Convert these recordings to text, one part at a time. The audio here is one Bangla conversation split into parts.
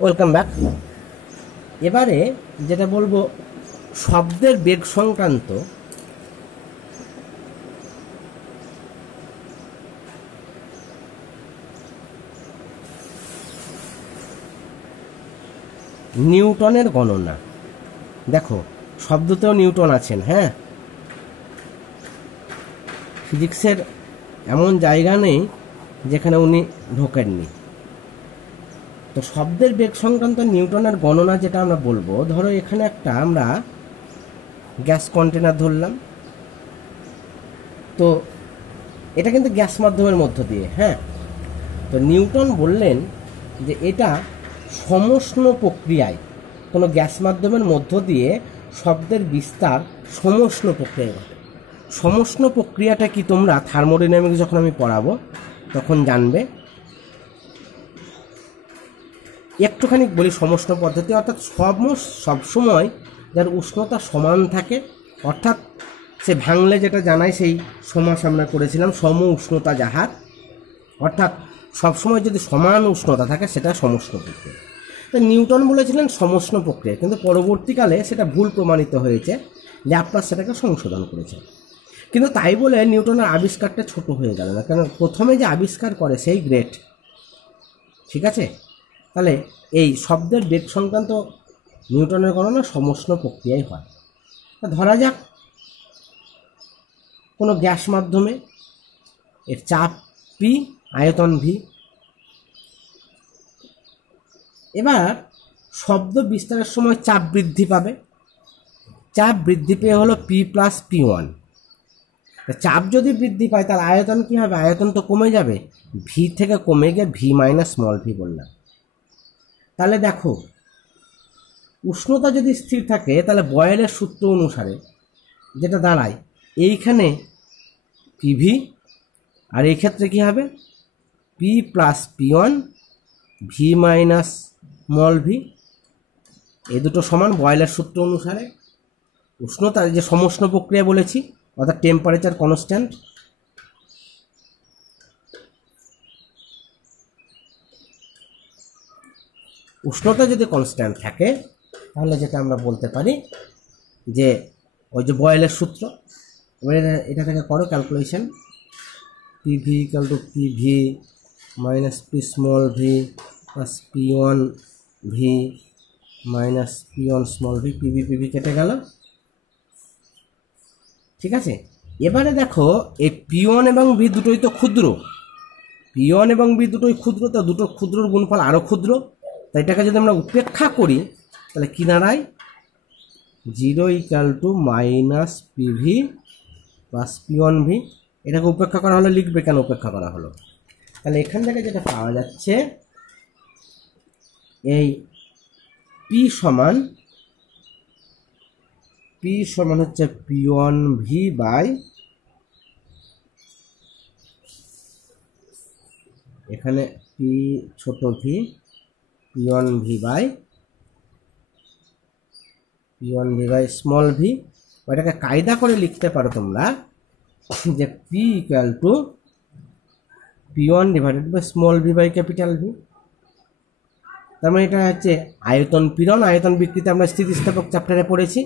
Welcome back. এবারে যেটা বলবো শব্দের বেগ সংক্রান্ত নিউটনের গণনা। দেখো শব্দতেও নিউটন আছেন, হ্যাঁ, ফিজিক্সের এমন জায়গা নেই যেখানে উনি ঢোকেননি। তো শব্দের বেগ সংক্রান্ত নিউটনের গণনা যেটা আমরা বলবো, ধরো এখানে একটা আমরা গ্যাস কন্টেনার ধরলাম, তো এটা কিন্তু গ্যাস মাধ্যমের মধ্য দিয়ে, হ্যাঁ, তো নিউটন বললেন যে এটা সমষ্ণ প্রক্রিয়ায়, কোনো গ্যাস মাধ্যমের মধ্য দিয়ে শব্দের বিস্তার সমষ্ণ প্রক্রিয়ায় ঘটে। সমষ্ণ প্রক্রিয়াটা কি তোমরা থার্মোডাইনামিক্স যখন আমি পড়াবো তখন জানবে। একটুখানি বলি সমষ্ণ পদ্ধতি, অর্থাৎ সবসময় যার উষ্ণতা সমান থাকে, অর্থাৎ সে ভাঙলে যেটা জানায় সেই সমাস আমরা করেছিলাম, সম উষ্ণতা যাহার, অর্থাৎ সবসময় যদি সমান উষ্ণতা থাকে সেটা সমষ্ণ প্রক্রিয়া। তো নিউটন বলেছিলেন সমষ্ণ প্রক্রিয়া, কিন্তু পরবর্তীকালে সেটা ভুল প্রমাণিত হয়েছে, ল্যাপ্লাস সেটাকে সংশোধন করেছে। কিন্তু তাই বলে নিউটনের আবিষ্কারটা ছোট হয়ে গেল না, কারণ প্রথমে যে আবিষ্কার করে সেই গ্রেট, ঠিক আছে। তাহলে এই শব্দের বেগ সংক্রান্ত নিউটনের গণনা সমষ্ণ প্রক্রিয়ায় হয়। ধরা যাক কোনো গ্যাস মাধ্যমে এর চাপ পি, আয়তন ভি। এবার শব্দ বিস্তারের সময় চাপ বৃদ্ধি পাবে, চাপ বৃদ্ধি পেয়ে হলো পি প্লাস P1। চাপ যদি বৃদ্ধি পায় তার আয়তন কি হবে? আয়তন তো কমে যাবে, ভি থেকে কমে গিয়ে ভি মাইনাস স্মল ভি বললাম। তাহলে দেখো উষ্ণতা যদি স্থির থাকে তাহলে বয়েলের সূত্র অনুসারে যেটা দাঁড়ায় এইখানে পিভি, আর এই ক্ষেত্রে কী হবে? P plus P1 V minus small V, এই দুটো সমান বয়েলের সূত্র অনুসারে। উষ্ণতার যে সমষ্ণ প্রক্রিয়া বলেছি, অর্থাৎ টেম্পারেচার কনস্ট্যান্ট, উষ্ণতা যদি কনস্ট্যান্ট থাকে তাহলে যেটা আমরা বলতে পারি যে ওই যে বয়েলের সূত্র, এবারে এটা থেকে করো calculation. PV equal two PV minus P small V plus P1 V minus P1 small V, PV PV কেটে গেল, ঠিক আছে। এবারে দেখো এই P1 এবং ভি দুটোই তো ক্ষুদ্র, P1 এবং ভি দুটোই ক্ষুদ্র, তো দুটো ক্ষুদ্রর গুণফল আরও ক্ষুদ্র, তাই এটাকে যদি আমরা উপেক্ষা করি তাহলে কি দাঁড়ায়? 0 equal to minus PV plus P1 V. এটাকে উপেক্ষা করা হলো, লিখবে কেন উপেক্ষা করা হলো? তাহলে এখান থেকে যেটা পাওয়া যাচ্ছে, এই পি সমান হচ্ছে P1 ভি বাই, এখানে পি ছোট v, P1 V by small v. ওইটাকে কায়দা করে লিখতে পারো তোমরা যে P equal to P1 divided by small v by capital V. তার মানে এটা হচ্ছে আয়তন পীড়ন, আয়তন বিকৃতি আমরা স্থিতিস্থাপক চ্যাপ্টারে পড়েছি।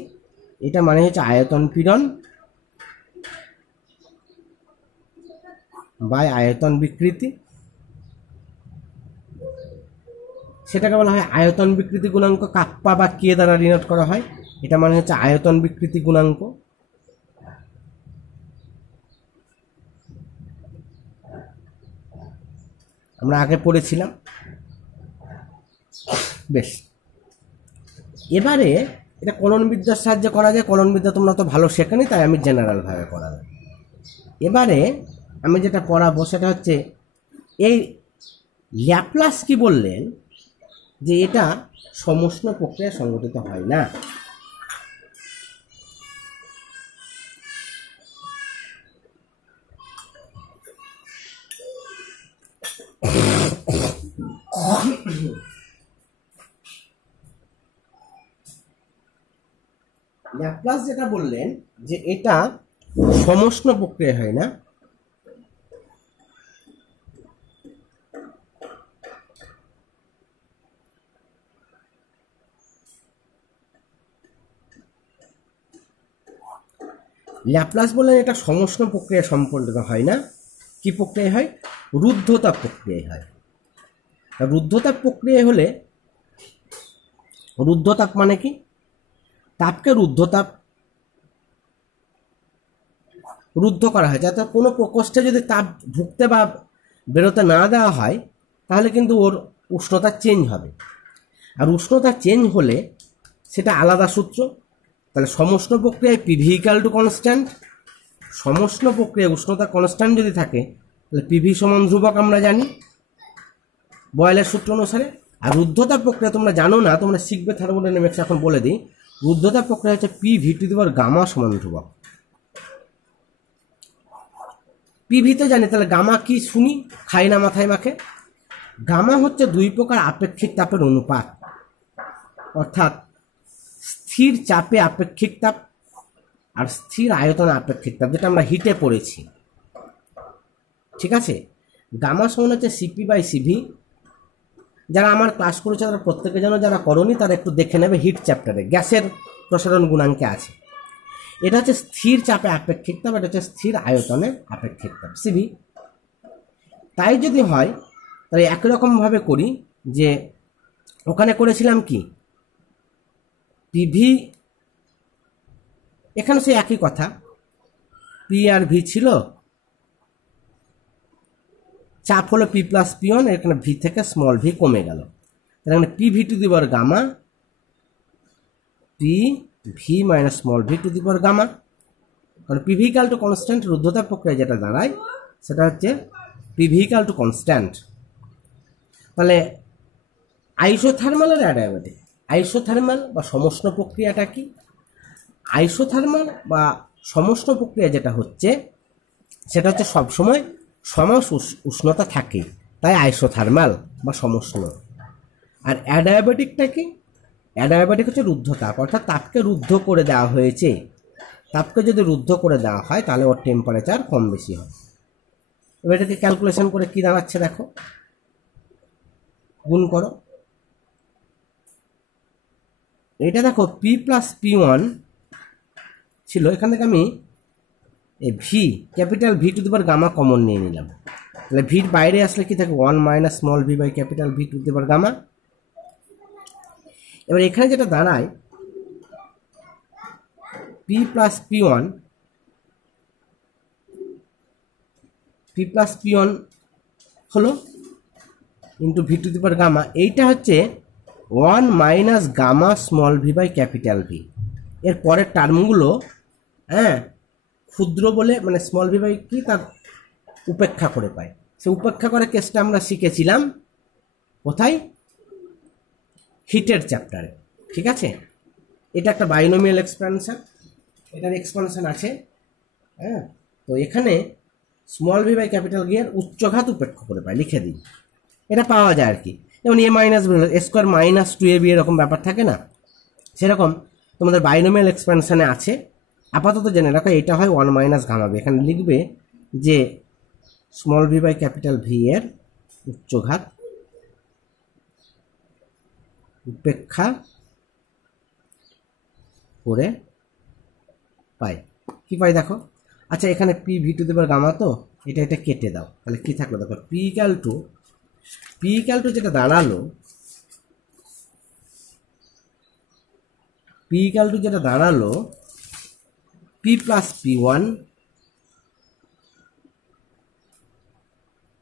এটা মানে হচ্ছে আয়তন পীড়ন বাই আয়তন বিকৃতি, সেটাকে বলা হয় আয়তন বিকৃতি গুণাঙ্ক, কাপ্পা বা কে দ্বারা রিনোট করা হয়। এটা মানে হচ্ছে আয়তন বিকৃতি গুণাঙ্ক। আমরা আগে পড়েছিলাম। বেশ, এবারে এটা কলনবিদ্যার সাহায্যে করা যায়। কলনবিদ্যা তোমরা তো ভালো শেখেনি, তাই আমি জেনারেলভাবে পড়াবো। এবারে আমি যেটা পড়াবো সেটা হচ্ছে এই ল্যাপ্লাস কি বললেন যে এটা সমষ্ণ প্রক্রিয়া সংগঠিত হয় না। ল্যাপ্লাস যেটা বললেন যে এটা সমষ্ণ প্রক্রিয়া হয় না, ল্যাপ্লাস বললেন এটা সমষ্ণ প্রক্রিয়া সম্পন্ন হয় না, কি প্রক্রিয়া হয়? রুদ্ধতাপ প্রক্রিয়ায় হয়। রুদ্ধতাপ প্রক্রিয়া হলে, রুদ্ধতাপ মানে কি? তাপকে রুদ্ধ করা হয়, যাতে কোনো প্রকোষ্ঠে যদি তাপ ঢুকতে বা বেরোতে না দেওয়া হয় তাহলে কিন্তু ওর উষ্ণতা চেঞ্জ হবে। আর উষ্ণতা চেঞ্জ হলে সেটা আলাদা সূত্র। তাহলে সমষ্ণ প্রক্রিয়ায় পিভি ইকুয়াল টু কনস্ট্যান্ট। সমষ্ণ প্রক্রিয়ায় উষ্ণতা কনস্ট্যান্ট যদি থাকে তাহলে পিভি সমান ধ্রুবক আমরা জানি বয়েলের সূত্র অনুসারে। আর রুদ্ধতাপ প্রক্রিয়া তোমরা জানো না, তোমরা শিখবে থার্মোডাইনামিক্স, এখন বলে দিই। রুদ্ধতাপ প্রক্রিয়া হচ্ছে PV to the power gamma সমান ধ্রুবক। পিভিতে জানি, তাহলে গামা কি শুনি, খাই না মাথায় মাখে। গামা হচ্ছে দুই প্রকার আপেক্ষিক তাপের অনুপাত, অর্থাৎ স্থির চাপে আপেক্ষিক তাপ আর স্থির আয়তনে আপেক্ষিক তাপ, যেটা আমরা হিটে পড়েছি। ঠিক আছে, গামা সমান হচ্ছে CP/CV। যারা আমার ক্লাস করেছে তারা প্রত্যেকে জানো, যারা করনি তারা একটু দেখে নেবে, হিট চ্যাপ্টারে গ্যাসের প্রসারণ গুণাঙ্কে আছে। এটা হচ্ছে স্থির চাপে আপেক্ষিক তাপ, এটা হচ্ছে স্থির আয়তনে আপেক্ষিক তাপ CV। তাই যদি হয় তাহলে একই রকমভাবে করি, যে ওখানে করেছিলাম কি পিভি, এখানে সে একই কথা, পি আর ভি ছিল, চাপ হলো P+P1, এখানে ভি থেকে স্মল ভি কমে গেল, এখানে PV to the power gamma, P V minus small v to the power gamma. কারণ পিভি ইকুয়াল টু কনস্ট্যান্ট, রুদ্ধতাপ প্রক্রিয়া যেটা দাঁড়ায় সেটা হচ্ছে পিভি ইকুয়াল টু কনস্ট্যান্ট। তাহলে আইসোথার্মাল আর অ্যাডিয়াব্যাটিক, আইসোথার্মাল বা সমষ্ণ প্রক্রিয়াটা কি? আইসোথার্মাল বা সমষ্ণ প্রক্রিয়া যেটা হচ্ছে সেটা হচ্ছে সবসময় সম উষ্ণতা থাকে, তাই আইসোথার্মাল বা সমষ্ণ। আর অ্যাডিয়াব্যাটিকটা কি? অ্যাডিয়াব্যাটিক হচ্ছে রুদ্ধতাপ, অর্থাৎ তাপকে রুদ্ধ করে দেওয়া হয়েছে। তাপকে যদি রুদ্ধ করে দেওয়া হয় তাহলে ওর টেম্পারেচার কম বেশি হয়। এবার এটাকে ক্যালকুলেশন করে কি দাঁড়াচ্ছে দেখো, গুণ করো। এটা দেখো P+P1 ছিল, এখান থেকে আমি এই V, capital V to the power gamma common নিয়ে নিলাম। তাহলে ভির বাইরে আসলে কি থাকে, 1 minus small v by capital V to the power gamma. এবার এখানে যেটা দাঁড়ায় P+P1 হলো into V to the power gamma, এইটা হচ্ছে 1 minus gamma small v by capital V. এর পরের টার্মগুলো ক্ষুদ্র বলে, মানে স্মল ভি বাই কি তার উপেক্ষা করে পায়। সে উপেক্ষা করে কেসটা আমরা শিখেছিলাম কোথায়, হিটের চ্যাপ্টারে। ঠিক আছে, এটা একটা বাইনোমিয়াল এক্সপ্যানশন, এটার এক্সপ্যানশন আছে। তো এখানে small v by capital V এর উচ্চঘাত উপেক্ষা করে পায়, লিখে দিই, এটা পাওয়া যায় আর কি। যেমন এ মাইনাস এ স্কোয়ার মাইনাস 2ab এরকম ব্যাপার থাকে না, সেরকম তোমাদের বাইনোমিয়াল এক্সপ্যানশনে আছে। আপাতত জেনে রাখো এটা হয় 1 মাইনাস গামা ভি। এখানে লিখবে যে small v by capital V এর উচ্চঘাত উপেক্ষা করে পাই। কি পাই দেখো, আচ্ছা এখানে পি ভি টু দেবার গামা, তো এটা কেটে দাও, তাহলে কি থাকলো দেখো, পি ইকুয়াল টু যেটা দাঁড়ালো, P+P1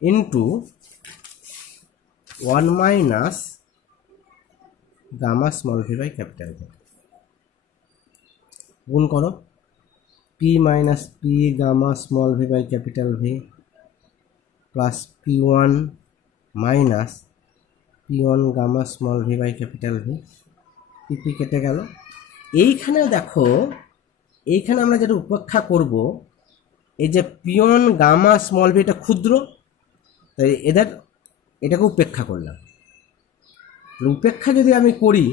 into 1 minus gamma small v by capital V. গুণ করো, P minus P gamma small v by capital V plus P1 minus P1 gamma small v by capital V. P কেটে গেল। এইখানেও দেখো, এইখানে আমরা যেটা উপেক্ষা করব, এই যে P1 গামা স্মল ভি এটা ক্ষুদ্র, তাই এটাকে উপেক্ষা করলাম। উপেক্ষা যদি আমি করি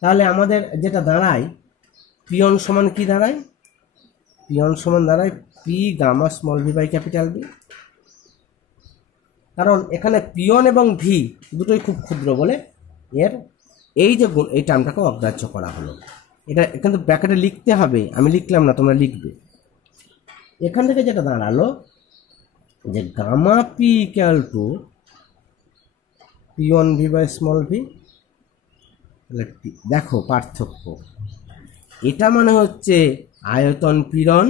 তাহলে আমাদের যেটা দাঁড়ায়, P1 সমান কি দাঁড়ায়, P1 সমান দাঁড়ায় P gamma small v by capital V. কারণ এখানে P1 এবং ভি দুটোই খুব ক্ষুদ্র বলে এর এই যে এই টার্মটাকে অগ্রাহ্য করা হলো। এটা কিন্তু ব্র্যাকেটে লিখতে হবে, আমি লিখলাম না, তোমরা লিখবে। এখান থেকে যেটা দাঁড়ালো যে gamma P equal to P1 V by small v. দেখো পার্থক্য, এটা মানে হচ্ছে আয়তন পীড়ন,